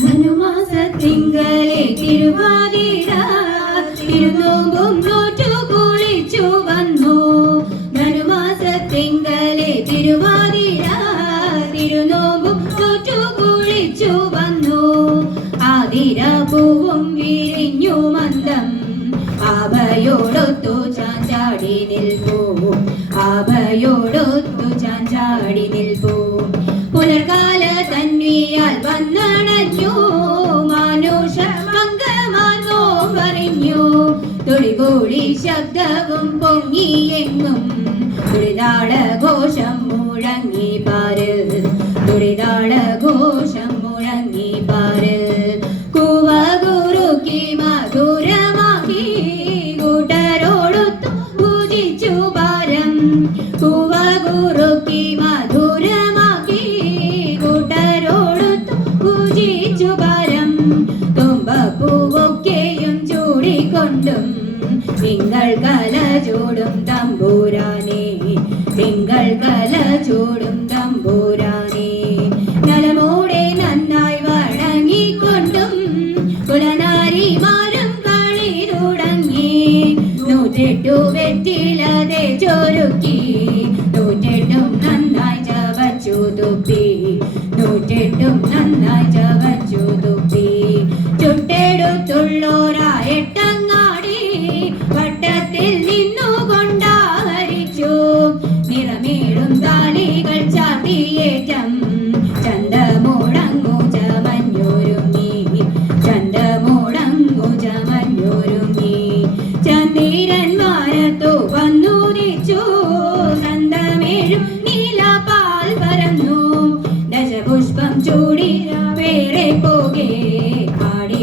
ധനുമാസത്തിങ്കളെ തിരുവാതിട തിരുനോമ്പും നോറ്റു കുളിച്ചു വന്നു. ധനുമാസത്തിങ്കളെ തിരുവാതിട തിരുനോമ്പും നോറ്റു കുളിച്ചു വന്നു. ആതിര പൂവും വിരിഞ്ഞു മന്ദം ആഭയോടൊത്തു ചാഞ്ചാടി നിൽപ്പൂ. ആഭയോടൊത്തു ചാഞ്ചാടി നിൽപ്പൂ. തന്വിയാൽ വന്നണഞ്ഞു. മാനുഷ മംഗമാനോ പറഞ്ഞു. തുടികൂടി ശബ്ദവും പൊങ്ങിയെങ്ങും തുടിതാള ഘോഷം മുഴങ്ങി പാര്. തുടിതാള ഘോഷം മുഴങ്ങി പാര്. കൂവ മധുരമാക്കി കൂട്ടരോടൊത്തു പൂജിച്ചു പാരം കൂവ മധുരമാക്കി തുമ്പപ്പൂവൊക്കെയും നിങ്ങൾ കല ചൂടും തമ്പൂരാനെ. തിങ്കൾ കല ചൂടും തമ്പൂരാനെ. നലമൂടെ നന്നായി വഴങ്ങിക്കൊണ്ടും കുലനാരിമാരും കളി തുടങ്ങി നൂറ്റെട്ടു വെറ്റിലതെ ചൊരുക്കി. ചന്ദിരന്മാരത്തു വന്നുദിച്ചു നന്ദമേഴും നീലപാൽ പരന്നു. ദശപുഷ്പം ചൂടി വേറെ പോകെ. പാടി